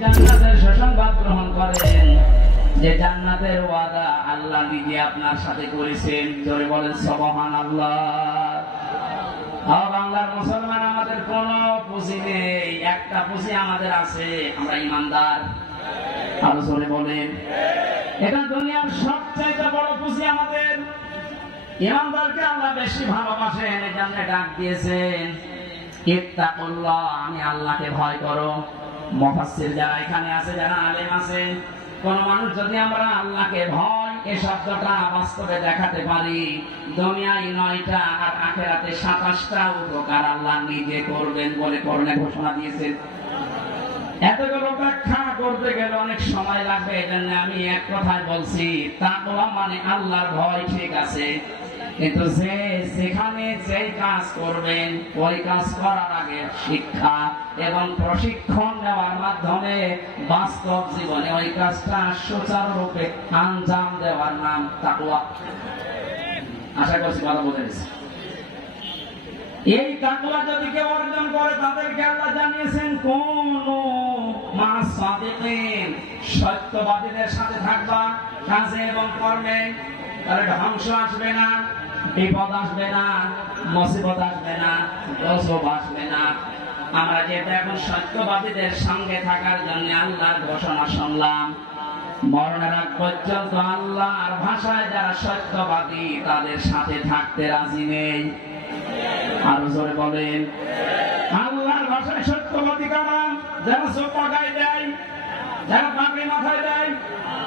জান্নাতের সুসংবাদ গ্রহণ করেন যে জান্নাতের ওয়াদা আল্লাহ নিজে আপনার সাথে করেছেন। জোরে বলেন সুবহানাল্লাহ। বাংলার মুসলমান, আমাদের কোনো পুঁজি নেই, একটা পুঁজি আমাদের আছে, আমরা ইমানদার। আরো জোরে বলেন। এটা দুনিয়ার সবচেয়ে বড় পুঁজি আমাদের। ইমানদারকে আল্লাহ বেশি ভালোবাসেন, এই জন্য ডাক দিয়েছেন ইত্তাকুল্লাহ, আমি আল্লাহকে ভয় করো। মুফাসসির যারা এখানে আছে, যারা আলেম আছে, কোন মানুষ যদি আমরা আল্লাহকে ভয় এই শব্দটা বাস্তবে দেখাতে পারি, দুনিয়ায় 9টা আর আখিরাতে 27টা উপকার আল্লাহ নিজে করবেন বলে কোরআনে ঘোষণা দিয়েছেন। এতগুলো ব্যাখ্যা করতে গেলে অনেক সময় লাগবে, এজন্য আমি এক কথায় বলছি, তাকওয়া মানে আল্লাহর ভয়, ঠিক আছে, কিন্তু যে যেখানে যে কাজ করবেন ওই কাজ করার আগে শিক্ষা এবং প্রশিক্ষণ নেওয়ার মাধ্যমে বাস্তব জীবনে ওই কাজটা সুচারুরূপে আঞ্জাম দেওয়ার নাম তাকওয়া। আশা করছি কথা বুঝে গেছি। এই তাকওয়া যদি কেউ অর্জন করে, তাদেরকে আল্লাহ জানিয়েছেন কোন মা'আস সাদিকিন, সত্যবাদীদের সাথে থাকবা কাজে এবং কর্মে। তাহলে ধ্বংস আসবে না, বিপদ আসবে না, মুসিবত আসবে না, গজব আসবে না। আমরা যেটা এখন সত্যবাদীদের সঙ্গে থাকার জন্য আল্লাহর ঘোষণা শুনলাম, মরণের আগ পর্যন্ত আল্লাহর ভাষায় যারা সত্যবাদী তাদের সাথে থাকতে রাজি নেই। আরো জোরে বলেন। আল্লাহর ভাষায় সত্যবাদী কারা? যারা সোপা গায়ে দেয়, যারা পাগড়ি মাথায় দেয়,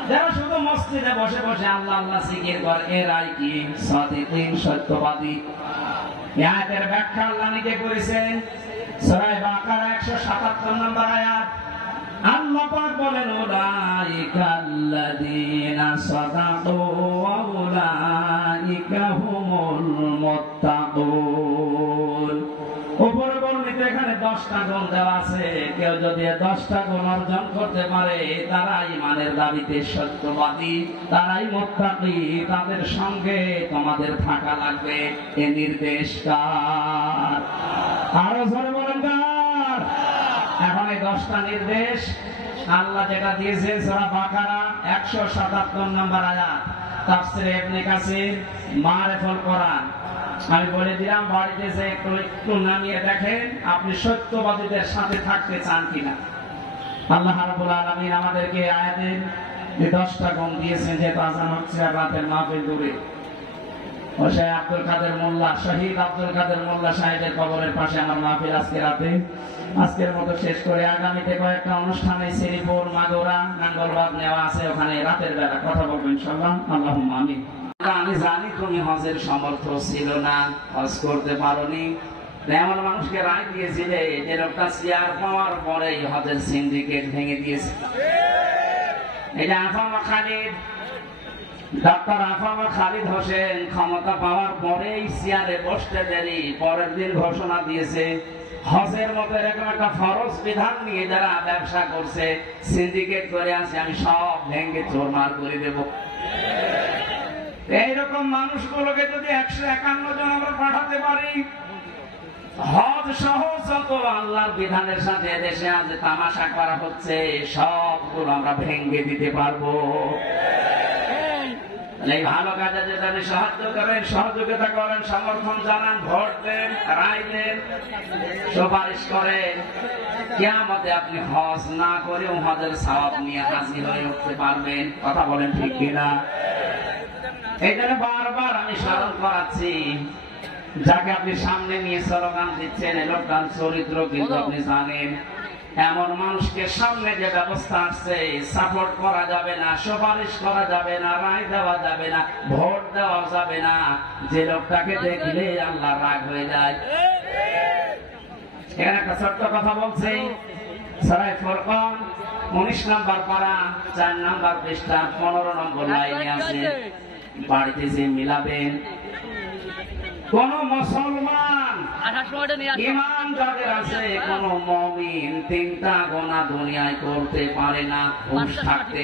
যারা শুধু মসজিদে বসে বসে আল্লাহ আল্লাহ জিকির করে, এরাই কি সাদিকিন, সত্যবাদী। এই আয়াতের ব্যাখ্যা আল্লাহ নিজে করেছেন সূরা বাকারা 177 নম্বর আয়াত। আল্লাহ পাক বলেন, উলাইকাল্লাযীনা সাদাকু ওয়া উলাইকা হুমুল মুত্তাকুন। উপরে বর্ণিত এখানে 10টা গুণ দেওয়া আছে। কেউ যদি 10টা গুণ অর্জন করতে পারে, তারা ইমানের দাবিতে সত্যবাদী, তারাই মুত্তাকি, তাদের সঙ্গে তোমাদের থাকা লাগবে। এ নির্দেশ কার? আরো জোরে বলেন কার? এখন এই 10টা নির্দেশ আল্লাহ যেটা দিয়েছে সূরা বাকারা 177 নম্বর আয়াত। তাফসীরে ইবনে কাসির, মারিফুল কোরআন। আমি বলে দিলাম, বাড়িতে যে একটু নামিয়ে দেখেন আপনি সত্যবাদীদের সাথে থাকতে চান কিনা। আল্লাহ রাব্বুল আলামিন আমাদেরকে আয়াতের 10টা গুণ দিয়েছেন। যেহেতু আযান হচ্ছে, রাতের মাহফিল দূরে, শহীদ আব্দুল কাদের মোল্লা সাহেবের কবরের পাশে আমার মাহফিল আজকে রাতে। আজকের মতো শেষ করে আগামীতে কয়েকটা অনুষ্ঠানে শ্রীপুর, মাগুরা, নাঙ্গলবাদ নেওয়া আছে, ওখানে রাতের বেলা কথা বলবো ইনশাআল্লাহ। আল্লাহুম্মা আমিন। আমি জানি তুমি হজের সমর্থ ছিল না, হজ করতে পারোনি, এমন মানুষকে রায় দিয়েছিলে যে লোকটা চেয়ার পাওয়ার পরেই হজের সিন্ডিকেট ভেঙে দিয়েছে। এই যে আফামা খালিদ, ডক্টর আফামা খালিদ হোসেন ক্ষমতা পাওয়ার পরেই চেয়ারে বসতে দেরি, পরের দিন ঘোষণা দিয়েছে হজের মতো এরকম একটা ফরজ বিধান নিয়ে যারা ব্যবসা করছে, সিন্ডিকেট করে আছে, আমি সব ভেঙে চোরমার করে দেব। এইরকম মানুষগুলোকে যদি 151 জন আমরা পাঠাতে পারি, হজ সহ যত আল্লাহর বিধানের সাথে দেশে আজ তামাশা করা হচ্ছে সবগুলো আমরা ভেঙে দিতে পারবো। এই ভালো কাজে যেটা সাহায্য করেন, সহযোগিতা করেন, সমর্থন জানান, ভোট দেন, রায় দেন, সুপারিশ করেন, কিয়ামতে আপনি হজ না করেও হজের সওয়াব নিয়ে হাজির হয়ে উঠতে পারবেন। কথা বলেন ঠিক কিনা? এই জন্য বারবার আমি স্মরণ করাচ্ছি, যাকে আপনি সামনে নিয়ে স্লোগান দিচ্ছেন, এই লোকটার চরিত্র কিন্তু আপনি জানেন। এমন মানুষকে সামনে যে ব্যবস্থা আসছে, সাপোর্ট করা যাবে না, সুপারিশ করা যাবে না, রায় দেওয়া যাবে না, ভোট দেওয়া যাবে না। যে লোকটাকে দেখলে আল্লাহ রাগ হয়ে যায়। এখানে একটা ছোট্ট কথা বলছি, সূরা ফুরকান 19 নম্বর পারা 4 নম্বর পৃষ্ঠা 15 নম্বর লাইনে আছে। বাড়িতে যে মিলাবেন, কোন মুসলমান ঈমান যাদের আছে, কোন মুমিন 3টা গুনাহ দুনিয়ায় করতে পারে না, হুঁশ থাকতে।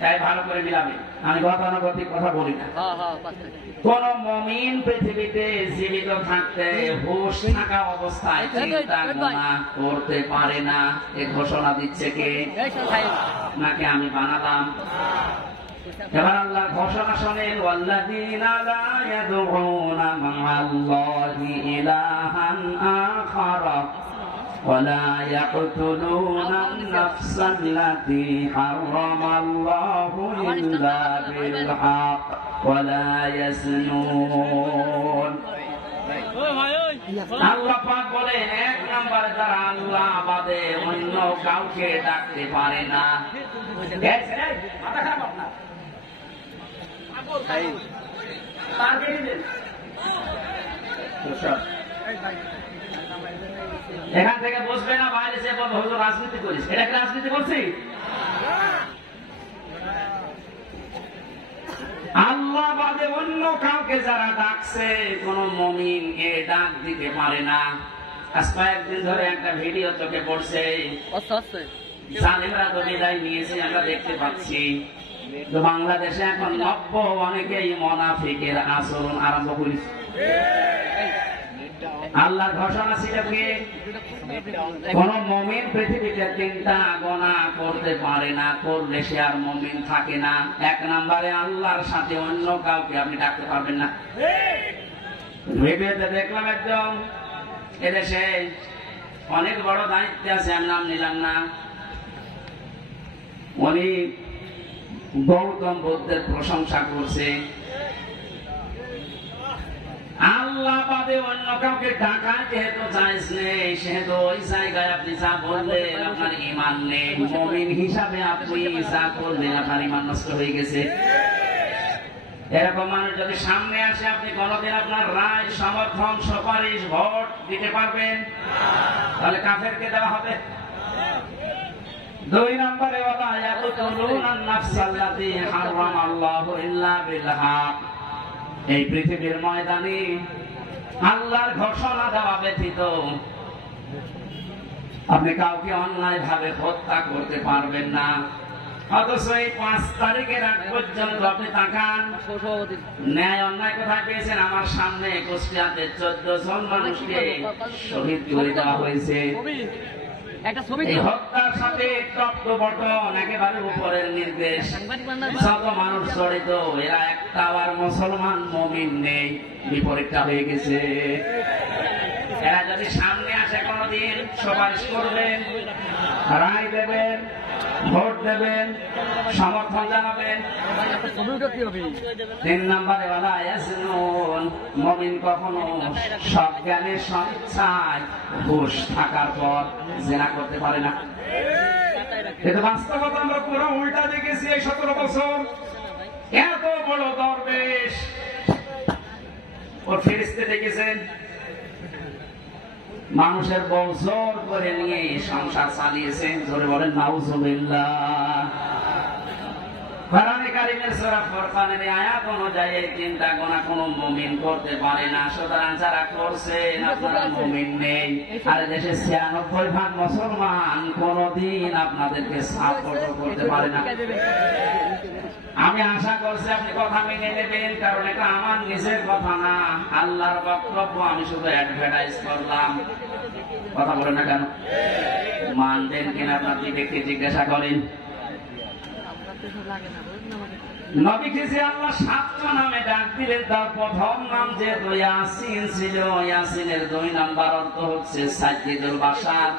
তাই ভালো করে মিলাবে, আমি গতানুগতিক কথা বলি না। কোন মুমিন পৃথিবীতে জীবিত থাকতে হুঁশ থাকা অবস্থায় চিন্তা গুনাহ করতে পারে না। এই ঘোষণা দিচ্ছে কে? নাকি আমি বানালাম? এবার আল্লাহ ঘোষণা শোনেন, ওয়াল্লাযীনা লা ইয়াদউনা মা'আল্লাহি ইলাহান আখারা ولا يقتلون النفس التي حرم الله إلا بالحق ولا يزنون। আল্লাহ পাক বলেন, এক নম্বরে যারা আল্লাহ বাদে অন্য কাউকে ডাকতে পারে না। এখান থেকে বসবে না, বাইরে সে বলবো হুজুর রাজনীতি করিস। এটা কি রাজনীতি করছি? আল্লাহ বাদে অন্য কাউকে যারা ডাকছে, কোন মুমিন এ ডাক দিতে পারে না। আজ কয়েকদিন ধরে একটা ভিডিও চোখে পড়ছে, জালেমরা তো বিদায় নিয়েছে, আমরা দেখতে পাচ্ছি। তো বাংলাদেশে এখন নব্য অনেকেই মুনাফিকের আচরণ আরম্ভ করেছে। আল্লাহর ঘোষণা ছিল কি? কোন মুমিন পৃথিবীতে চিন্তা গুনাহ করতে পারে না, করলে সে আর মুমিন থাকে না। এক নম্বরে আল্লাহর সাথে অন্য কাউকে আপনি ডাকতে পারবেন না। ভিডিওতে দেখলাম একজন, এদেশে অনেক বড় দায়িত্বে আছে, আমি নাম নিলাম না, উনি গৌতম বুদ্ধের প্রশংসা করছে। আল্লাহ বাদে অন্য কাউকে ডাকা যেহেতু জায়েজ নেই, সেহেতু ওই জায়গায় আপনি যা বললেন আপনার ঈমান নেই। মুমিন হিসাবে আপনি যা করলেন আপনার ঈমান নষ্ট হয়ে গেছে। এরকম মানুষ যদি সামনে আসে, আপনি কোনদিন আপনার রায়, সমর্থন, সুপারিশ, ভোট দিতে পারবেন? তাহলে কাফেরকে দেওয়া হবে। দুই নম্বরে ওয়ালা ইয়াকুতুলুনান নাফসাল্লাতী হারামাল্লাহু ইল্লা বিল হক। এই পৃথিবীর ময়দানে আল্লাহর ঘোষণা দেওয়া ব্যতীত আপনি কাউকে অন্যায় ভাবে হত্যা করতে পারবেন না। অথচ এই 5 তারিখের আগ পর্যন্ত আপনি তাকান, ন্যায় অন্যায় কোথায় পেয়েছেন? আমার সামনে কুষ্টিয়াতে 14 জন মানুষকে শহীদ করে দেওয়া হয়েছে। এই হত্যার সাথে টপ বটন একেবারে উপরের নির্দেশ। যত মানুষ জড়িত, এরা একটা আর মুসলমান মুমিন নেই, বিপরীতটা হয়ে গেছে। এরা যদি সামনে আসে, কোনদিন সুপারিশ করবেন, রায় দেবেন, ভোট দেবেন, সমর্থন জানাবেন। 3 নম্বরে ওয়ালা ইয়াজনুন, মুমিন কখনো সজ্ঞানে স্বেচ্ছায় হুঁশ থাকার পর জিনা করতে পারে না। কিন্তু বাস্তবতা আমরা পুরো উল্টা দেখেছি। এই 17 বছর এত বড় দরবেশ, ওর ফেরেশতা দেখেছেন, মানুষের বউ জোর করে নিয়ে সংসার চালিয়েছেন। জোরে বলেন নাউজুবিল্লাহ। কোরআনে কারীমের সূরা ফুরকানের আয়াত অনুযায়ী চিন্তা গুনাহ কোনো মুমিন করতে পারে না। সুতরাং যারা করছেন আপনারা মুমিন নেই। আর দেশে 96% মুসলমান কোনদিন আপনাদেরকে সাপোর্ট করতে পারে না। আমি আশা করছি আপনি কথা মেনে নেবেন, কারণ এটা আমার নিজের কথা না, আল্লাহর বক্তব্য। আমি শুধু অ্যাডভার্টাইজ করলাম। কথা বলেন না কেন? মানবেন কিনা আপনার বিবেককে জিজ্ঞাসা করেন। নবীকে যে আল্লাহ 7টা নামে ডাক দিলেন, তার প্রথম নাম যেহেতু ইয়াসিন ছিল, ইয়াসিনের 2 নাম্বার অর্থ হচ্ছে সাইয়্যিদুল বাশার।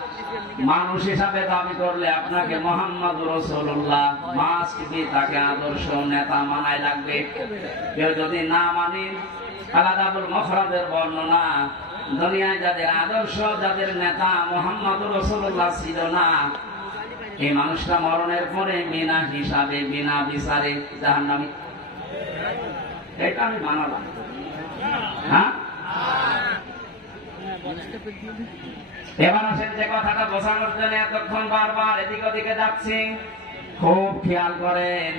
মানুষ হিসাবে দাবি করলে আপনাকে মুহাম্মদুর রাসূলুল্লাহ মাস্ট বি, তাকে আদর্শ নেতা মানায় লাগবে। কেউ যদি না মানেন, আলাদাবুল মুফরাদের বর্ণনা, দুনিয়ায় যাদের আদর্শ, যাদের নেতা মুহাম্মদুর রাসূলুল্লাহ ছিল না, এই মানুষটা মরণের পরে বিনা হিসাবে, বিনা বিচারে জাহান্নামী। এটা আমি মানলাম। হ্যাঁ, এবার আসেন যে কথাটা বোঝানোর জন্য এতক্ষণ বারবার এদিক ওদিকে যাচ্ছি, খুব খেয়াল করেন।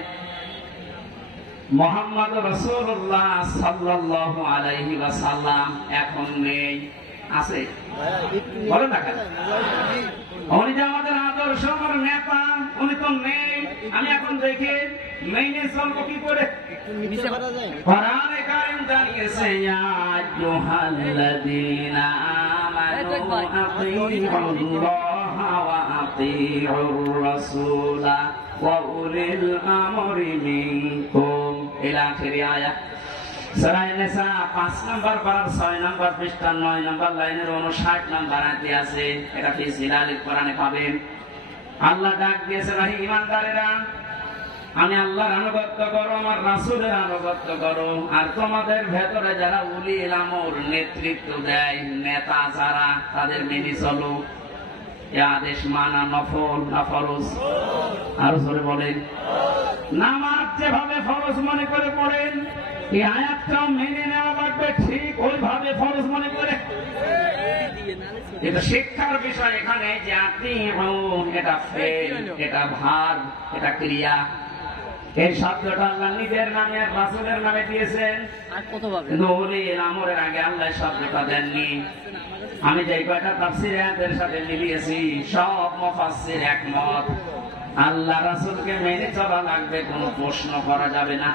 মুহাম্মদ রাসূলুল্লাহ সাল্লাল্লাহু আলাইহি ওয়াসাল্লাম এখন নেই, আছে? বলেন না কেন? উনি যে আমাদের আদর্শ, আমার নেতা, উনি তো নেই। আমি এখন দেখে মেনে চলবো কি করে? কোরআনে কারীম জানিয়েছে ইয়া আইয়ুহাল্লাযীনা আমানু আতিউল্লাহা ওয়া আতিউর রাসূলা ওয়া উলিল আমরি মিনকুম ইলা আখিরি আয়াত। সূরা নিসা 5 নম্বর পারার 6 নম্বর পৃষ্ঠা 9 নম্বর লাইনের 59 নম্বর আয়াতে আছে। এটা ফি জিলালিল কোরআনে পাবেন। আল্লাহ ডাক দিয়েছে ভাই ঈমানদারেরা, আমি আল্লাহর আনুগত্য করো, আমার রাসূলের আনুগত্য করো, আর তোমাদের ভেতরে যারা উলিল আমর নেতৃত্ব দেয়, নেতা যারা, তাদের মেনে চলো। এই আদেশ মানা নফল না ফরজ? আরো জোরে বলেন। নামাজ যেভাবে ফরজ মনে করে পড়েন, এই আয়াতটাও মেনে নেওয়া লাগবে ঠিক ওইভাবে ফরজ মনে করে। এটা শিক্ষার বিষয় এখানে যে এটা ফেল, এটা ভার, এটা ক্রিয়া। এই শব্দটা আল্লাহ নিজের নামে আর রাসূলের নামে দিয়েছেন, কিন্তু উলিল আমরের আগে আল্লাহ শব্দটা দেননি। আমি যে কয়টা তাফসীরের সাথে মিলিয়েছি, সব মুফাসসির একমত, আল্লাহ রাসূলকে মেনে চলা লাগবে, কোনো প্রশ্ন করা যাবে না।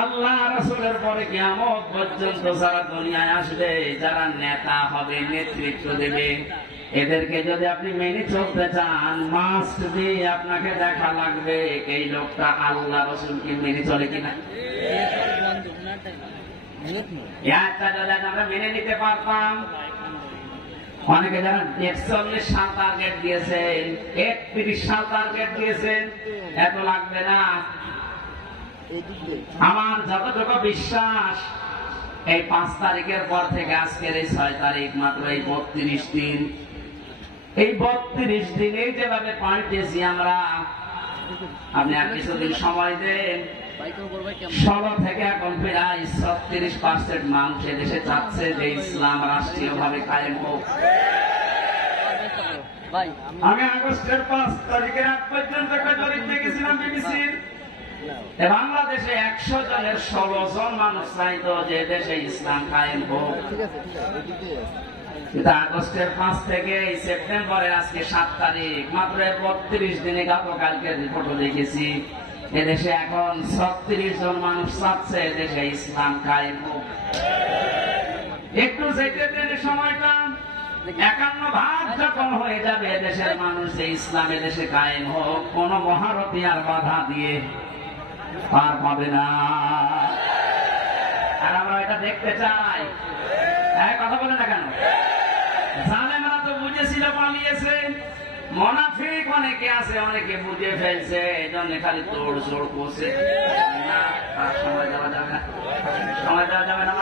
আল্লাহ রাসূলের পরে কিয়ামত পর্যন্ত যারা দুনিয়ায় আসবে, যারা নেতা হবে, নেতৃত্ব দেবে, এদেরকে যদি আপনি মেনে চলতে চান, মাস্ট বি আপনাকে দেখা লাগবে এই লোকটা আল্লাহ রাসূলকে মেনে চলে কিনা। আমরা মেনে নিতে পারতাম। অনেকে যারা 41 সাল টার্গেট দিয়েছেন, 31 সাল টার্গেট দিয়েছেন, এত লাগবে না। আমার যতটুকু বিশ্বাস, এই 5 তারিখের পর থেকে আজকের এই 6 তারিখ, মাত্র এই 32 দিন, এই 32 দিনে যেভাবে পাল্টেছি আমরা, আপনি আর কিছুদিন সময় দেন, 16 থেকে এখন প্রায় 36% মানুষ এদেশে চাচ্ছে যে ইসলাম রাষ্ট্রীয় ভাবে কায়েম হোক। আমি আগস্টের 5 তারিখের আগ পর্যন্ত একটা জরিপ দেখেছিলাম বিবিসির। বাংলাদেশে 100 জনের 16 জন মানুষ চাইতো যে দেশে ইসলাম কায়েম হোক। কিন্তু আগস্টের 5 থেকে সেপ্টেম্বরে আজকে 7 তারিখ, মাত্র 32 দিনে গতকালকে রিপোর্ট দেখেছি, এদেশে এখন 36 জন মানুষ চাচ্ছে দেশে ইসলাম কায়েম হোক। একটু যেতে দেনে সময়টা 51 ভাগ যখন হয়ে যাবে দেশের মানুষ ইসলামে দেশে কায়েম হোক, কোন মহারথী আর বাধা দিয়ে পার পাবে না। আর আমরা এটা দেখতে চাই। কথা বলে না কেন? জালেমরা তো বুঝেছিল, পালিয়েছে। মুনাফিক অনেকে আছে, অনেকে বুঝে ফেলছে, এই জন্য খালি তোড় জোড় করছে। না, সময় দেওয়া যাবে না, সময় দেওয়া যাবে না।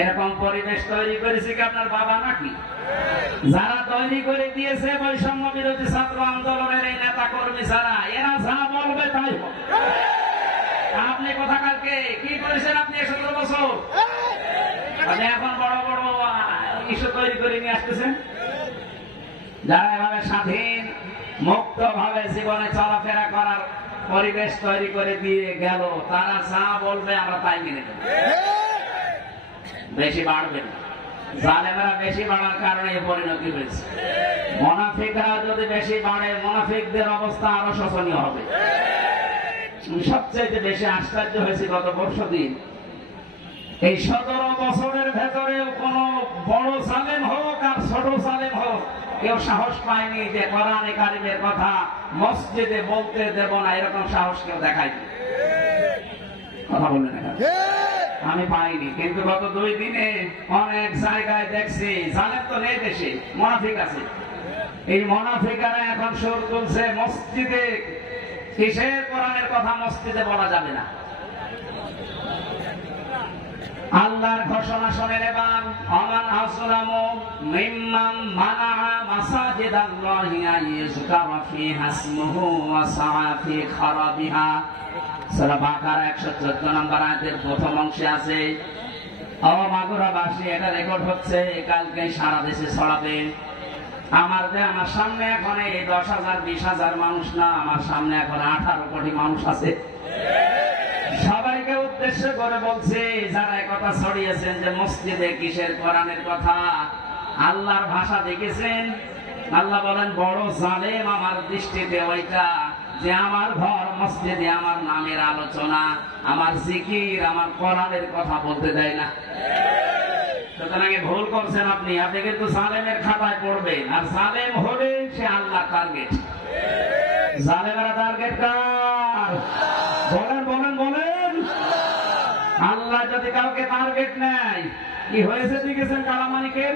এরকম পরিবেশ তৈরি করেছে কি আপনার বাবা নাকি? যারা তৈরি করে দিয়েছে বৈষম্য বিরোধী ছাত্র আন্দোলনের এই নেতা কর্মী যারা, এরা যা বলবে তাই হবে। আপনি কোথাকারকে কি করেছেন? আপনি 17 বছর আপনি এখন বড় বড় ইস্যু তৈরি করে নিয়ে আসতেছেন। যারা এভাবে স্বাধীন মুক্ত ভাবে জীবনে চলাফেরা করার পরিবেশ তৈরি করে দিয়ে গেল, তারা যা বলবে আমরা তাই মেনে নেব। বেশি বাড়বে না। জালেমেরা বেশি বাড়ার কারণে এই পরিণতি হয়েছে। মুনাফিকরা যদি বেশি বাড়ে, মুনাফিকদের অবস্থা আরো শোচনীয় হবে। সবচেয়ে বেশি আশ্চর্য হয়েছে গত বর্ষদিন, এই 17 বছরের ভেতরেও কোন বড় জালেম হোক আর ছোট জালেম হোক, কেউ সাহস পায়নি যে কোরআনে কারিমের কথা মসজিদে বলতে দেব না, এরকম সাহস কেউ দেখায়নি। কথা বললেন না? আমি পাইনি। কিন্তু গত 2 দিনে অনেক জায়গায় দেখছি, জালেম তো নেই দেশে, মুনাফিক আছে। এই মুনাফিকরা এখন সুর তুলছে মসজিদে, কিসের কোরআনের কথা মসজিদে বলা যাবে না। আল্লাহর ঘোষণা শোনেন এবার, আমান আসলামু মিম্মান মানাআ মাসাজিদাল্লাহি আইয়ুযকারা ফিহা ইসমুহু ওয়া সাআ ফি খারাবিহা। সূরা বাকারা 114 নম্বর আয়াতের প্রথম অংশে আছে, ও মাগুরাবাসী, এটা রেকর্ড হচ্ছে, কালকে সারা দেশে ছড়াবে। আমার সামনে এখন এই 10,000 20,000 মানুষ না, আমার সামনে এখন 18 কোটি মানুষ আছে। সবাইকে উদ্দেশ্য করে বলছে, যারা একথা ছড়িয়েছেন যে মসজিদে কিসের কোরআনের কথা, আল্লাহর ভাষা দেখেছেন, আল্লাহ বলেন বড় জালেম আমার দৃষ্টিতে ওইটা যে আমার ঘর মসজিদে আমার নামের আলোচনা, আমার জিকির, আমার কোরআনের কথা বলতে দেয় না। সুতরাং ভুল করছেন আপনি। আপনি কিন্তু জালেমের খাতায় পড়বেন, আর জালেম হলে সে আল্লাহ টার্গেট। জালেমেরা টার্গেট কার? বলেন বলেন বলেন। আল্লাহ যদি কাউকে টার্গেট নেয়, কি হয়েছে দেখেছেন কালামানিকের?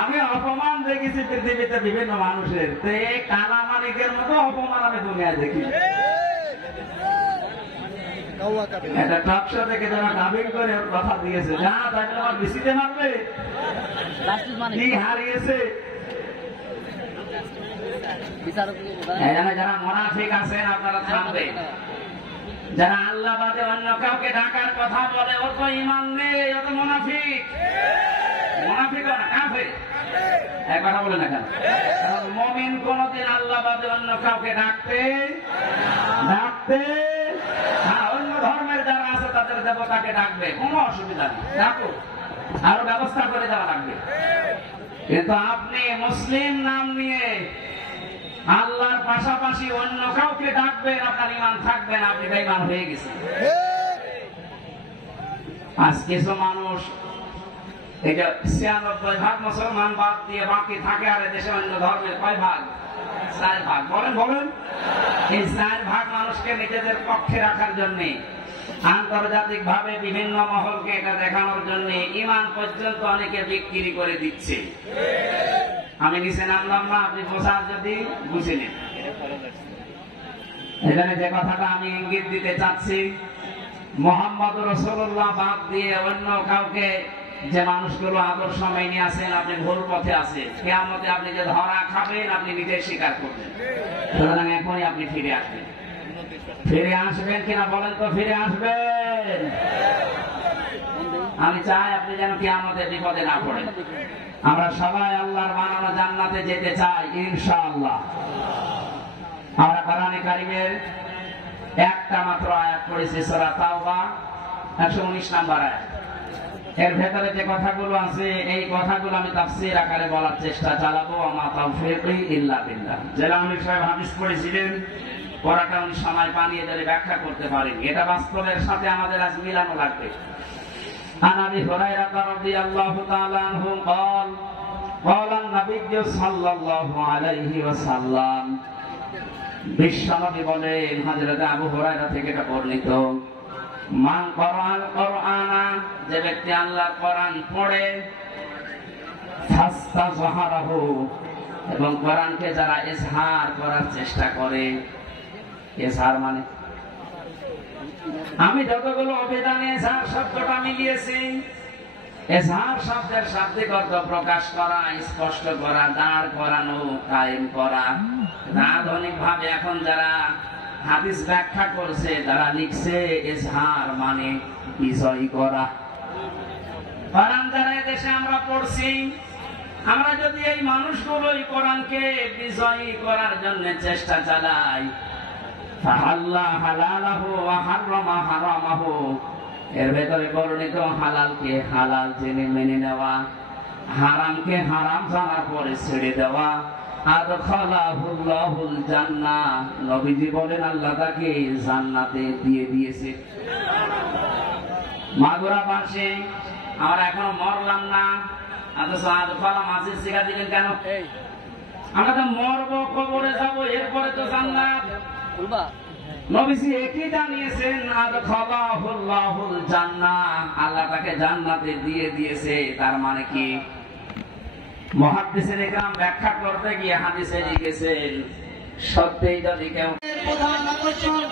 আমি অপমান দেখেছি পৃথিবীতে বিভিন্ন মানুষের, কালামানিকের মতো অপমান আমি দুনিয়ায় দেখি। একটা টক শো থেকে যারা ডাবিং করে ওর কথা দিয়েছে, যা তাকে আমার বিসিতে মারবে, কি হারিয়েছে। যারা মুনাফিক আছেন আপনারা থামবে। যারা আল্লাহ বাদে অন্য কাউকে ডাকার কথা বলে, ওর তো ঈমান নেই, ও তো মুনাফিক। মুনাফিক না কাফের। এক কথা বলে না কেন? কারণ মুমিন কোনদিন আল্লাহ বাদে অন্য কাউকে ডাকতে অন্য ধর্মের যারা আছে তাদের দেবতাকে ডাকবে, কোনো অসুবিধা নেই, ডাকো, আরো ব্যবস্থা করে দেওয়া লাগবে। কিন্তু আপনি মুসলিম নাম নিয়ে আল্লাহর পাশাপাশি অন্য কাউকে ডাকবেন, আপনার ঈমান থাকবে না, আপনি বেঈমান হয়ে গেছেন। আজ কিছু মানুষ এই যে 96% মুসলমান বাদ দিয়ে বাকি থাকে, আর দেশে অন্য ধর্মের কয় ভাগ? 4 ভাগ। বলেন বলেন। এই 4 ভাগ মানুষকে নিজেদের পক্ষে রাখার জন্য, আন্তর্জাতিক ভাবে বিভিন্ন মহলকে এটা দেখানোর জন্য ঈমান পর্যন্ত অনেকে বিক্রি করে দিচ্ছে। আমি নিচে নামলাম না, আপনি বোঝার যদি বুঝে নেন। এখানে যে কথাটা আমি ইঙ্গিত দিতে চাচ্ছি, মুহাম্মদ রাসূলুল্লাহ বাদ দিয়ে অন্য কাউকে যে মানুষগুলো আদর্শ মেনে আছেন, আপনি ভুল পথে আছেন। কিয়ামতে আপনি যে ধরা খাবেন, আপনি নিজে স্বীকার করবেন। সুতরাং এখনই আপনি ফিরে আসবেন। ফিরে আসবেন কিনা বলেন তো? ফিরে আসবেন। আমি চাই আপনি যেন কিয়ামতে বিপদে না পড়েন। আমরা সবাই আল্লাহর বানানো জান্নাতে যেতে চাই ইনশাআল্লাহ। আমরা কোরআনে কারীমের একটা মাত্র আয়াত পড়েছি, সূরা তাওবা 119 নম্বর আয়াত। এর ভেতরে যে কথাগুলো আছে, এই কথাগুলো আমি তাফসীর আকারে বলার চেষ্টা চালাবো। আমা তাওফীকি ইল্লা বিল্লাহ। জেলা আমির সাহেব হাদিস পড়েছিলেন, পড়াটা উনি সময় পানিয়ে দিলে ব্যাখ্যা করতে পারেন। এটা বাস্তবের সাথে আমাদের আজ মিলানো লাগবে। عن ابي هريره رضي الله تعالى عنه قال قال النبي صلى الله عليه وسلم বিশ্বনবী বলেন, হযরত আবু হুরায়রা থেকে এটা বর্ণিত, মান করাল কোরআনা, যে ব্যক্তি আল্লাহর কোরআন পড়ে, ফাস্তাযহারাহু, এবং কোরআনকে যারা ইজহার করার চেষ্টা করে। ইজহার মানে আমি যতগুলো অভিধানে এজহার শব্দটা মিলিয়েছি, এজহার শব্দের শাব্দিক অর্থ প্রকাশ করা, স্পষ্ট করা, দাঁড় করানো, কায়েম করা। আধুনিক ভাবে এখন যারা হাদিস ব্যাখ্যা করছে, যারা লিখছে, এজহার মানে বিজয় করা। কোরআন যারা এদেশে আমরা পড়ছি, আমরা যদি এই মানুষগুলো কোরআনকে বিজয়ী করার জন্য চেষ্টা চালাই, এর ভেতরে বর্ণিত হালালকে হালাল জেনে মেনে নেওয়া, হারামকে হারাম জানার পরে ছেড়ে দেওয়া। আদখালাহুল্লাহুল জান্নাহ, নবীজি বলেন আল্লাহ তাকে জান্নাতে দিয়ে দিয়েছে। মাগুরা পাশে আমরা এখনো মরলাম না, অথচ আদখালা মাঝির শিখা দিলেন কেন? আমরা তো মরবো, কবরে যাবো, এরপরে তো জান্নাত। নবীজি একই জানিয়েছেন, আদখালাহুল্লাহুল জান্নাহ, আল্লাহ তাকে জান্নাতে দিয়ে দিয়েছে। তার মানে কি? মুহাদ্দিসিন ইকরাম ব্যাখ্যা করতে গিয়ে হাদিসে লিখেছেন, সত্যিই যদি কেউ প্রধান আকর্ষণ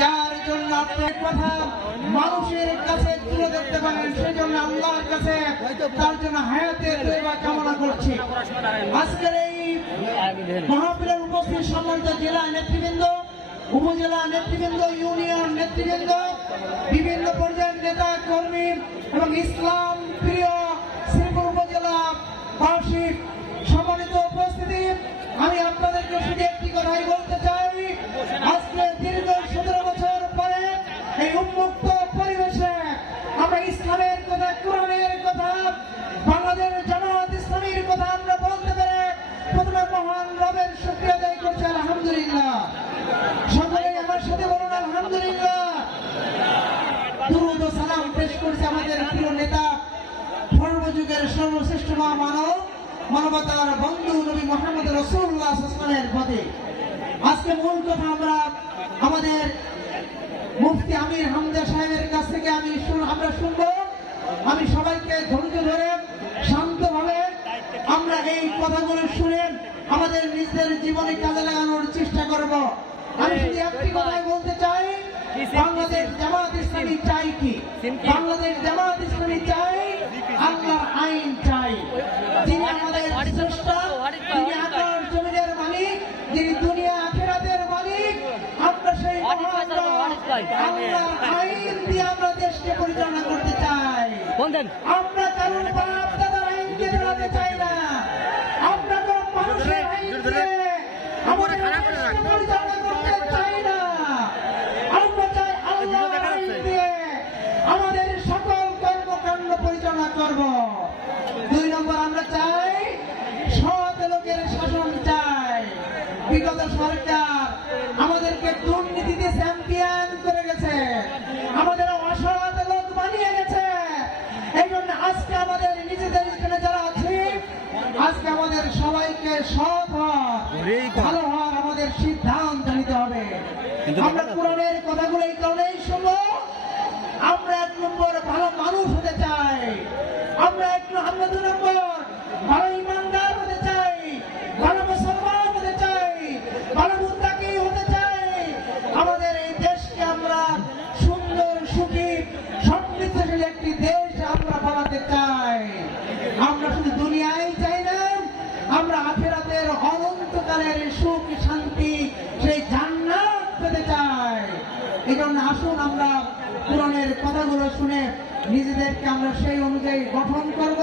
যার জন্য আপনার কথা মানুষের কাছে তুলে ধরতে পারেন, সেজন্য আল্লাহর কাছে তার জন্য হায়াতের দোয়া কামনা করছি। আজকের এই মাহফিলের উপস্থিত সম্মানিত জেলা নেতৃবৃন্দ, উপজেলা নেতৃবৃন্দ, ইউনিয়ন নেতৃবৃন্দ, বিভিন্ন পর্যায়ের নেতা কর্মী এবং ইসলাম প্রিয় শ্রীপুর উপজেলা বার্ষিক সম্মানিত উপস্থিতি, আমি আপনাদেরকে শুধু একটি কথাই বলতে চাই, আজকে দীর্ঘ 17 বছর পরে এই উন্মুক্ত পরিবেশে আমরা ইসলামের আমাদের সর্বশ্রেষ্ঠ মানব, মানবতার বন্ধু নবী মুহাম্মদ রাসূলুল্লাহ সাল্লাল্লাহু আলাইহি ওয়াসাল্লামের পথে। আজকে মূল কথা আমরা আমাদের মুফতি আমির হামজা সাহেবের কাছ থেকে আমরা শুনবো। আমি সবাইকে ধৈর্য ধরে শান্তভাবে আমরা এই কথাগুলো শুনে আমাদের নিজেদের জীবনে কাজে লাগানোর চেষ্টা করব। আমি শুধু একটি কথাই বলতে চাই, বাংলাদেশ জামাত ইসলামী চাই কি? বাংলাদেশ জামাত ইসলামী চাই আল্লাহর আইন চাই। যিনি আমাদের স্রষ্টা, যিনি আকাশ জমিনের মালিক, যিনি দুনিয়া আখিরাতের মালিক, আমরা সেই মহান আল্লাহর আইন দিয়ে আমরা দেশকে পরিচালনা করতে চাই। আমরা কারণ বাপ দাদার আইন দিয়ে চালাতে চাই না। আমরা কোন মানুষের আইন দিয়ে আমাদের দেশকে পরিচালনা করতে চাই না। আমরা চাই আল্লাহর আইন দিয়ে আমাদের সকল কর্মকাণ্ড পরিচালনা করব। 2 নম্বর, আমরা চাই সৎ লোকের শাসন চাই। বিগত সরকার আমাদেরকে দুর্নীতিতে চ্যাম্পিয়ন করে গেছে, আমাদের অসৎ লোক বানিয়ে গেছে। এই জন্য আজকে আমাদের নিজেদের এখানে যারা আছি, আজকে আমাদের সবাইকে সৎ হওয়ার, ভালো হওয়ার আমাদের সিদ্ধান্ত নিতে হবে। আমরা কোরআনের কথাগুলো এই কারণেই শুনবো, আমরা 1 নম্বর ভালো মানুষ হতে চাই। আমরা 2 নম্বর ভালো ইমানদার হতে চাই, ভালো মুসলমান হতে চাই, ভালো মুত্তাকি হতে চাই। আমাদের এই দেশকে আমরা সুন্দর, সুখী, সমৃদ্ধশালী একটি দেশ আমরা বানাতে চাই। আমরা শুধু দুনিয়ায় চাই না, আমরা আখিরাতের অনন্তকালের সুখ শান্তি, সেই জান্নাত পেতে চাই। এই জন্য আসুন আমরা কোরআনের কথাগুলো শুনে নিজেদেরকে আমরা সেই অনুযায়ী গঠন করব।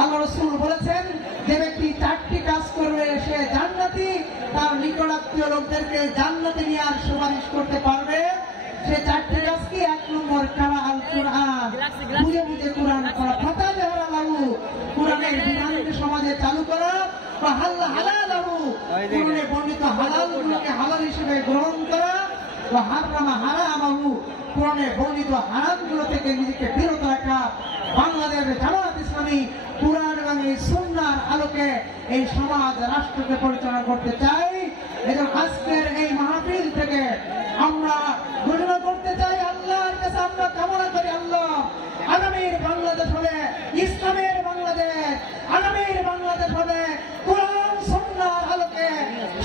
আল্লাহ রাসূল বলেছেন, যে ব্যক্তি 4টি কাজ করবে সে জান্নাতি, তার নিকটাত্মীয় লোকদেরকে জান্নাতে নেওয়ার সুপারিশ করতে পারবে। সে 4টি কাজ কি? 1 নম্বর, কারা আল কোরআন, বুঝে বুঝে কোরআন পড়া, ফাতা জাহরা লাহু, কোরআনের বিধানকে সমাজে চালু করা, বা হাল্লা হালালাহু, কোরআনে বর্ণিত হালালগুলোকে হালাল হিসেবে গ্রহণ করা, বা হারামা হারামাহু, কোরআনে বর্ণিত হারামগুলো থেকে নিজেকে বিরত রাখা। বাংলাদেশ জামাত ইসলামী কোরআন এবং এই সুন্নাহর আলোকে এই সমাজ রাষ্ট্রকে পরিচালনা করতে চাই। এবং আজকের এই মাহফিল থেকে আমরা ঘোষণা করতে চাই, আল্লাহর কাছে আমরা কামনা করি, আল্লাহ আগামীর বাংলাদেশ হবে ইসলামের বাংলাদেশ, আগামীর বাংলাদেশ হবে কোরআন সুন্নাহর আলোকে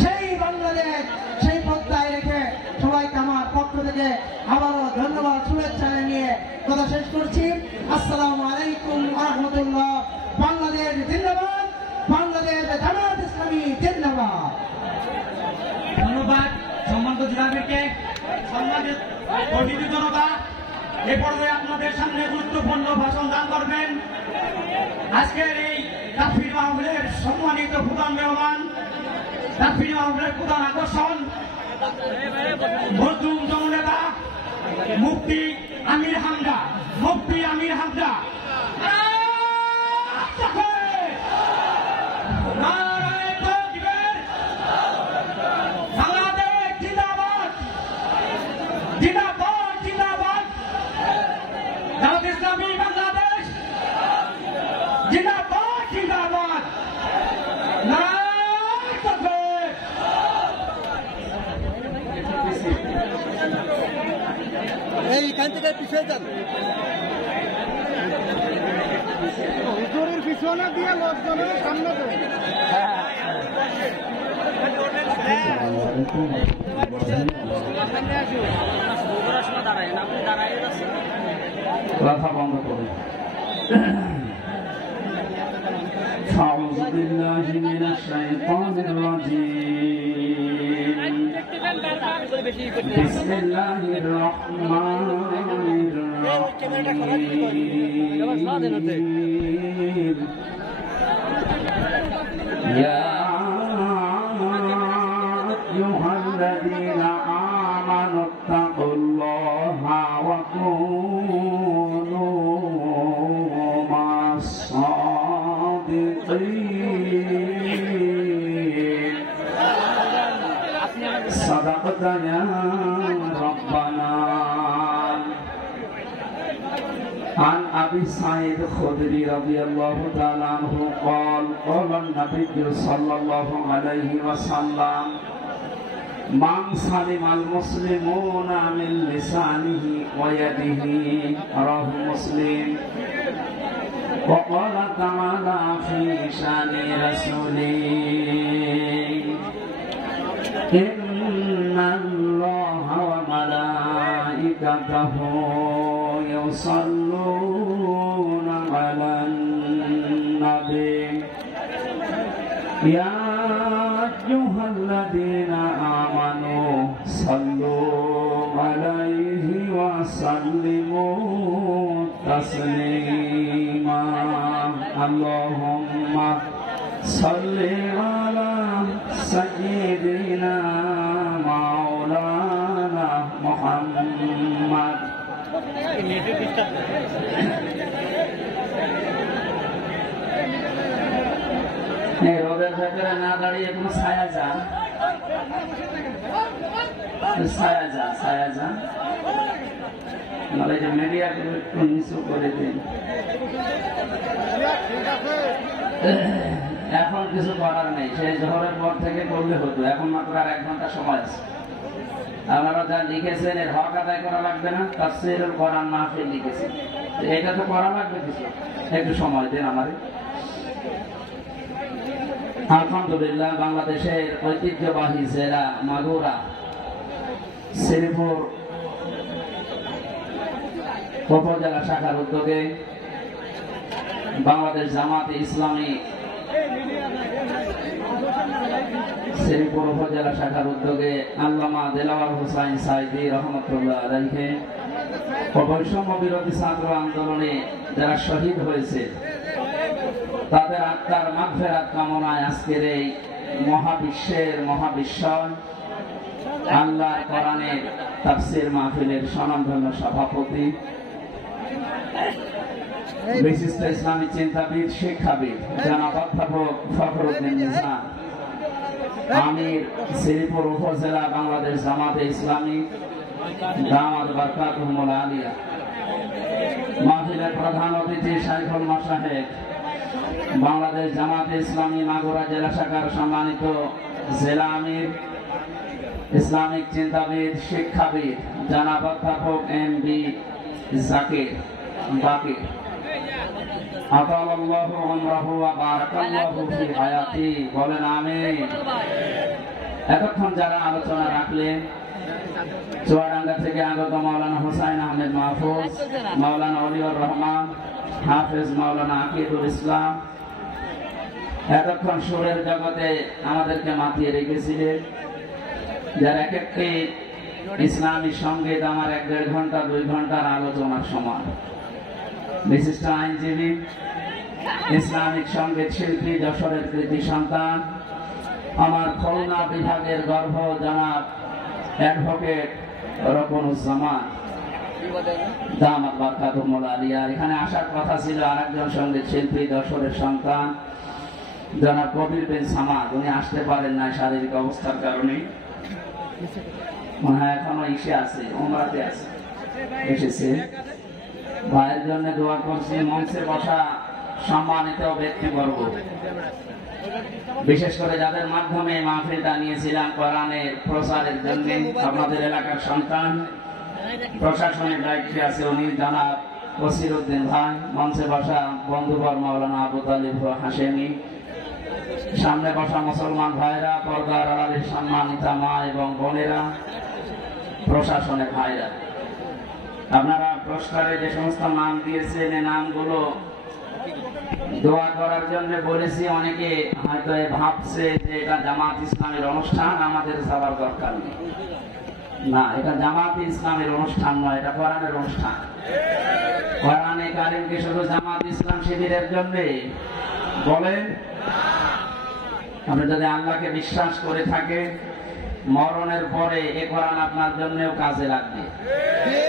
সেই বাংলাদেশ। সেই পথটায় রেখে সবাইকে আমার পক্ষ থেকে আবারও ধন্যবাদ, শুভেচ্ছা জানিয়ে কথা শেষ করছি। আসসালামু আলাইকুম ওয়া রাহমাতুল্লাহ। বাংলাদেশ জিন্দাবাদ, বাংলাদেশ জামাত ইসলামী জিন্দাবাদ। ধন্যবাদ সম্মানিত জনাদেরকে। সম্মানিত অতিথি জনতা, এ পর্যায়ে আপনাদের সামনে গুরুত্বপূর্ণ ভাষণ দান করবেন আজকের এই তাফসীর মাহফিলের সম্মানিত প্রধান মেহমান, তাফসীর মাহফিলের প্রধান আকর্ষণ, মজলুম জননেতা মুফতি আমির হামজা। মুফতি আমির হামজা, বাংলাদেশ জিন্দাবাদ, জিন্দাবাদ, জিন্দাবাদ। জামাত ইসলামী বাংলাদেশ জিন্দাবাদ, জিন্দাবাদ। এইখান থেকে পিছিয়ে যান, হুজুরের পিছনে দিয়ে লোকজনের সামনে দেন। কথা বন্ধ করুন। أعوذ بالله من الشيطان الرجيم. بسم الله الرحمن الرحيم. يا أيها الذين آمنوا اتقوا الله وكونوا مع الصادقين. صدقت يا ربنا. عن أبي سعيد الخدري رضي الله تعالى عنه قال قال النبي صلى الله عليه وسلم من سلم المسلمون من لسانه ويده رواه مسلم وقال تعالى في شان رسوله إن الله وملائكته يصلون على النبي يا أيها الذين آمنوا صلوا عليه وسلموا تسليما اللهم صل على سيدنا مولانا محمد রোদের ভেতরে না দাঁড়িয়ে কোনো ছায়া যান নাহলে যে মিডিয়াগুলো একটু নিচু করে দিন। এখন কিছু করার নেই, সেই জোহরের পর থেকে করলে হতো, এখন মাত্র আর 1 ঘন্টা সময় আছে। আপনারা যা লিখেছেন এর হক আদায় করা লাগবে না, তাফসীরুল কোরআন মাহফিল লিখেছেন, এটা তো করা লাগবে কিছু, একটু সময় দেন আমাদের। আলহামদুলিল্লাহ, বাংলাদেশের ঐতিহ্যবাহী জেলা মাগুরা শ্রীপুর উপজেলা শাখার উদ্যোগে বাংলাদেশ জামাতে ইসলামী শ্রীপুর উপজেলা শাখার উদ্যোগে আল্লামা দেলাওয়ার হোসাইন সাইদি রহমতুল্লাহ আলাইহি বৈষম্য বিরোধী ছাত্র আন্দোলনে যারা শহীদ হয়েছে তাদের আত্মার মাগফিরাত কামনায় আজকের এই মহাবিশ্বের মহাবিশ্বয় আল্লাহর কোরআনের তাফসীর মাহফিলের স্বনামধন্য সভাপতি, বিশিষ্ট ইসলামী চিন্তাবিদ, শিক্ষাবিদ জনাব অধ্যাপক ফখরুদ্দিন নিজাম, আমির শ্রীপুর উপজেলা বাংলাদেশ জামাতে ইসলামী দামাত বারকাতুহুল আলিয়া, মাহফিলের প্রধান অতিথি শাইখুল মাশায়েখ বাংলাদেশ জামাতে ইসলামী মাগুরা জেলা শাখার সম্মানিত জেলা আমির, ইসলামিক চিন্তাবিদ, শিক্ষাবিদ জনাব অধ্যাপক এম.বি. জাকির বাকির আতালাল্লাহু উমরাহু ওয়া বারাকাল্লাহু ফি হায়াতি, বলেন আমিন। এতক্ষণ যারা আলোচনা রাখলেন, চুয়াডাঙ্গা থেকে আগত মাওলানা হুসাইন আহমেদ মাহফুজ, মাওলানা ওলিউর রহমান, হাফেজ মাওলানা আকিদুল ইসলাম, এতক্ষণ সুরের জগতে আমাদেরকে মাতিয়ে রেখেছিলেন, যার এক একটি ইসলামী সঙ্গীত আমার 1-1.5 ঘন্টা 2 ঘন্টার আলোচনার সমান। বিশিষ্ট আইনজীবী, ইসলামিক সঙ্গীত শিল্পী, যশোরের কৃতি সন্তান, আমার খুলনা বিভাগের গর্ব জনাব অ্যাডভোকেট রকনুজ্জামান দামাত বারকাতুহুল আলিয়া। এখানে আসার কথা ছিল আরেকজন সঙ্গীত শিল্পী, যশোরের সন্তান জনাব কবির বিন সামাদ, উনি আসতে পারেন না শারীরিক অবস্থার কারণে, এখনো ইসে আছে, উমরাতে আছে, এসেছে। ভাইয়ের জন্য দোয়া করছি। মঞ্চে বসা সম্মানিত ব্যক্তিবর্গ, বিশেষ করে যাদের মাধ্যমে মাহফিলটা নিয়েছিলাম কোরআনের প্রচারের জন্য, আপনাদের এলাকার সন্তান, প্রশাসনের দায়িত্বে আছে উনি জনাব বসিরউদ্দিন ভাই, মঞ্চে বসা বন্ধুবর মাওলানা আবু তালিব হাশেমি, সামনে বসা মুসলমান ভাইরা, পর্দার আড়ালের সম্মানিতা মা এবং বোনেরা, প্রশাসনের ভাইরা, আপনারা পুরস্কারে যে সমস্ত নাম দিয়েছেন এই নামগুলো দোয়া করার জন্য বলেছি। অনেকে হয়তো ভাবছে যে এটা জামাত ইসলামের অনুষ্ঠান, আমাদের যাওয়ার দরকার নেই। না, এটা জামাত ইসলামের অনুষ্ঠান নয়, এটা কোরআনের অনুষ্ঠান। কোরআনে কারিমকে শুধু জামাত ইসলাম শিবিরের জন্য বলেন? আপনি যদি আল্লাহকে বিশ্বাস করে থাকে, মরণের পরে এ কোরআন আপনার জন্যও কাজে লাগবে।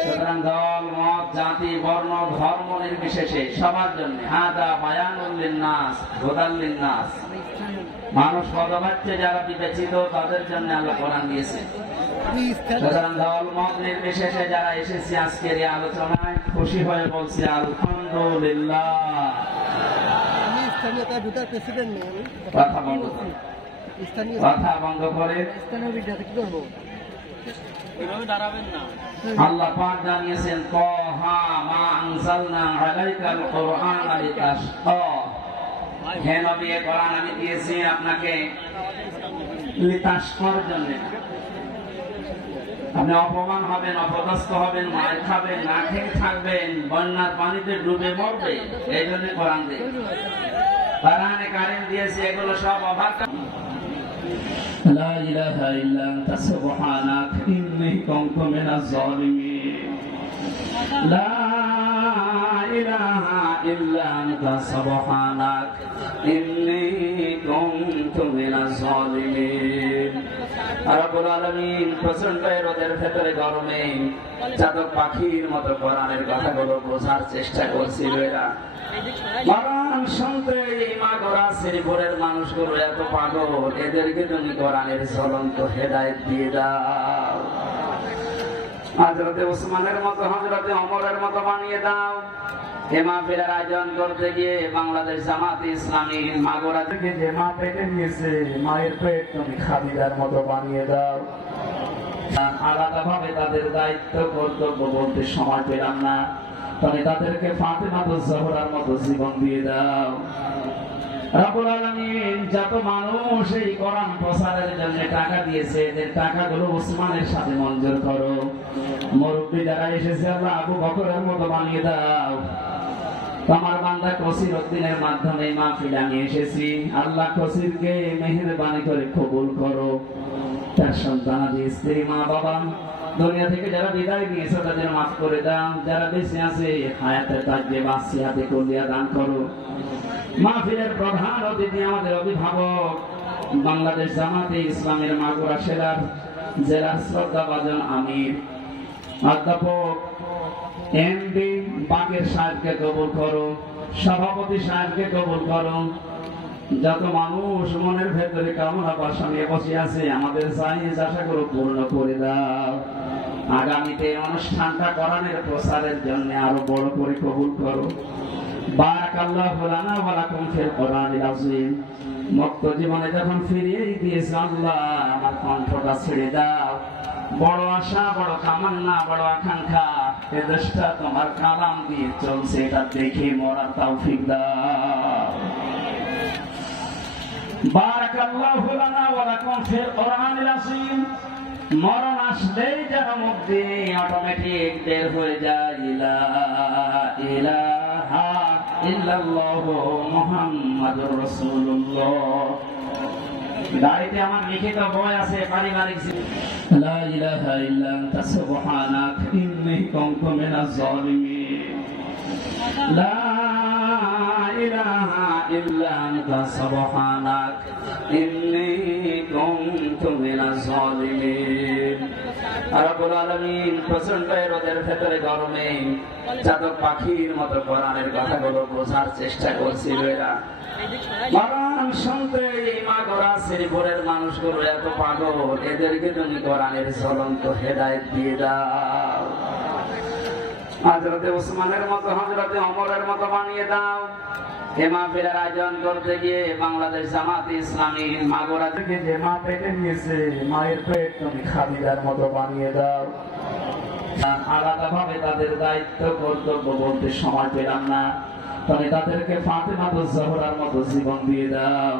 সুতরাং দল, মত, জাতি, বর্ণ, ধর্ম নির্বিশেষে সবার জন্য হাদা বায়ানুল লিন্নাস হুদাল লিন্নাস, মানুষ পদবাচ্যে যারা বিবেচিত তাদের জন্য আল্লাহ কোরআন দিয়েছে। সুতরাং দল, মত নির্বিশেষে যারা এসেছি আজকের এই আলোচনায় খুশি হয়ে বলছি আলহামদুলিল্লাহ। কথা বন্ধ করে আল্লাহ পাক জানিয়েছেন তাহা মা আনজালনা আলাইকাল কুরআন লিতাশকা, হে নবী এই কোরআন আমি দিয়েছি আপনাকে লিতাশকার জন্য। আপনি অপমান হবেন, অপদস্থ হবেন, মার খাবেন, না খেয়ে থাকবেন, বন্যার পানিতে ডুবে মরবে, এই জন্য কোরআন দিয়ে কোরআনে কারীম দিয়েছে। এগুলো সব অভাব। লা ইলাহা ইল্লা আনতা সুবহানাক ইন্নী কুনতু মিনাজ জালিমিন। লা ইলাহা ইল্লা আনতা সুবহানাক ইন্নী কুনতু মিনাজ জালিমিন। রব্বুল আলামিন প্রচন্ড রোদের ভেতরে গরমে চাতক পাখির মতো কোরআনের কথাগুলো বোঝার চেষ্টা করছিল। এরা কোরআন শুনতে মাগরা শ্রীপুরের মানুষগুলো এত পাগল, এদেরকে তুমি কোরআনের জ্বলন্ত হেদায়েত দিয়ে দাও। হযরতে ওসমানের মতো, হযরতে ওমরের মতো বানিয়ে দাও। এ মাহফিলের আয়োজন করতে গিয়ে বাংলাদেশ জামাতে ইসলামী মাগরা থেকে যে মা পেটে নিয়েছে, মায়ের পেট তুমি খাদিজার মতো বানিয়ে দাও। আলাদা ভাবে তাদের দায়িত্ব কর্তব্য বলতে সময় পেলাম না, তবে তাদেরকে ফাতেমাতুজ জোহরার মতো জীবন দিয়ে দাও। রব্বুল আলামিন যত মানুষ এই কোরআন প্রচারের জন্য টাকা দিয়েছে, এদের টাকাগুলো ওসমানের সাথে মঞ্জুর করো। মুরব্বী যারা এসেছে আল্লাহ আবু বকরের মতো বানিয়ে দাও। তোমার বান্দা কসির উদ্দিনের মাধ্যমে মাহফিলে আমি এসেছি, আল্লাহ কসিরকে মেহেরবানি করে কবুল করো। তার সন্তানাদি, স্ত্রী, মা, বাবা দুনিয়া থেকে যারা বিদায় নিয়েছে তাদের মাফ করে দাও। যারা বেঁচে আছে হায়াতে তাজে বাসিয়াতে কলিয়া দান করো। মাহফিলের প্রধান অতিথি আমাদের অভিভাবক বাংলাদেশ জামাতে ইসলামের মাগুরা জেলার শ্রদ্ধাভাজন আমির অধ্যাপক এমডি বাকের সাহেবকে কবুল করো। সভাপতি সাহেবকে কবুল করো। যত মানুষ মনের ভেতরে কামনা বাসা নিয়ে বসে আছে, আমাদের চাহিদা আশাগুলো পূর্ণ করে দাও। আগামীতে অনুষ্ঠানটা কোরআনের প্রসারের জন্য আরো বড় করে কবুল করো। বারাকাল্লাহু লানা ওয়া লাকুম ফিল কোরআনিল আযীম। মুক্ত জীবনে যখন ফিরিয়ে দিয়েছে আল্লাহ, আমার কণ্ঠটা ছেড়ে দাও। বড় আশা, বড় কামনা, বড় আকাঙ্ক্ষা, এ দেশটা তোমার কালাম দিয়ে চলছে, এটা দেখে মরার তৌফিক দাও। বারাকাল্লাহু লানা ওয়া লাকুম ফিল কোরআনিল আযীম। মরণ আসলেই যেন মুখ দিয়ে অটোমেটিক বের হয়ে যায় লা ইলাহা ইল্লাল্লাহু মুহাম্মাদুর রাসূলুল্লাহ। গাড়িতে আমার লিখিত বই আছে পারিবারিক। লা ইলাহা ইল্লা আনতা সুবহানাক ইন্নী কুনতু মিনাজ জালিমিন। লা ইলাহা ইল্লা আনতা সুবহানাক ইন্নী কুনতু মিনাজ জালিমিন। রব্বুল আলামিন প্রচন্ড রোদের ভেতরে গরমে চাতক পাখির মতো কোরআনের কথাগুলো বোঝার চেষ্টা করছিল। এরা কোরআন শুনতে মাগরা শ্রীপুরের মানুষগুলো এত পাগল, এদেরকে তুমি কোরআনের জ্বলন্ত হেদায়েত দিয়ে দাও। হযরতে ওসমানের মতো, হযরতে ওমরের মতো বানিয়ে দাও। এ মাহফিলের আয়োজন করতে গিয়ে বাংলাদেশ জামাতে ইসলামী মাগরা থেকে যে মা পেটে নিয়েছে, মায়ের পেট তুমি খাদিজার মতো বানিয়ে দাও। আলাদা ভাবে তাদের দায়িত্ব কর্তব্য বলতে সময় পেলাম না, তবে তাদেরকে ফাতেমাতুজ জোহরার মতো জীবন দিয়ে দাও।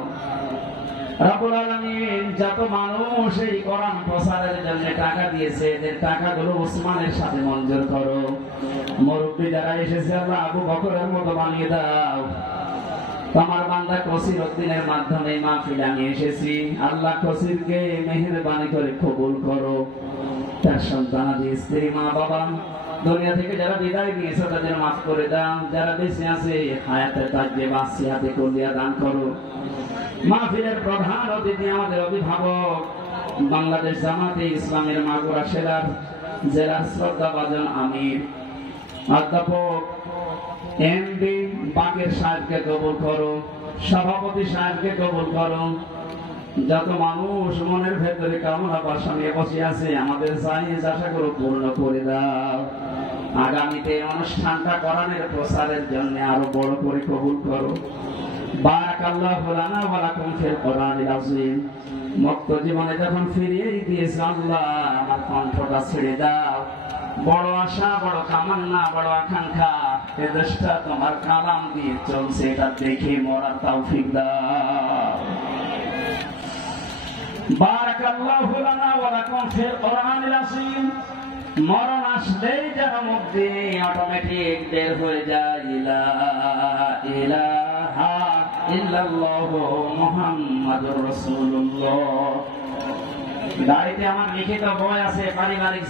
রব্বুল আলামিন যত মানুষ এই কোরআন প্রচারের জন্য টাকা দিয়েছে, এদের টাকাগুলো ওসমানের সাথে মঞ্জুর করো। মুরব্বী যারা এসেছে আল্লাহ আবু বকরের মতো বানিয়ে দাও। তোমার বান্দা কসির উদ্দিনের মাধ্যমে মাহফিলে আমি এসেছি, আল্লাহ কসিরকে মেহেরবানি করে কবুল করো। তার সন্তানাদি, স্ত্রী, মা, বাবা দুনিয়া থেকে যারা বিদায় নিয়েছে তাদের মাফ করে দাও। যারা বেঁচে আছে হায়াতে তাজে বাসিয়াতে কলিয়া দান করো। মাহফিলের প্রধান অতিথি আমাদের অভিভাবক বাংলাদেশ জামাতে ইসলামের মাগুরা জেলার শ্রদ্ধাভাজন আমির অধ্যাপক এমবি বাকের সাহেবকে কবুল করো, সভাপতি সাহেবকে কবুল করো। যত মানুষ মনের ভেতরে কামনা বাসা নিয়ে বসে আছে, আমাদের চাহিদা আশা করো পূর্ণ করে দাও। আগামীতে অনুষ্ঠানটা কোরআনের প্রসারের জন্য আরো বড় করে কবুল করো। বারাকাল্লাহু লানা ওয়া লাকুম ফিল কোরআনিল আযীম। মুক্ত জীবনে যখন ফিরিয়ে দিয়েছ আল্লাহ, আমার কণ্ঠটা ছেড়ে দাও। বড় আশা, বড় কামনা, বড় আকাঙ্ক্ষা, এ দেশটা তোমার কালাম দিয়ে চলছে, এটা দেখে মরার তৌফিক দাও। বারাকাল্লাহু লানা ওয়া লাকুম ফিল কোরআনিল আযীম। মরণ আসলেই যেন মুখ দিয়ে অটোমেটিক বের হয়ে যায় লা ইলাহা ইল্লাল্লাহু মুহাম্মাদুর রাসূলুল্লাহ। গাড়িতে আমার লিখিত বই আছে পারিবারিক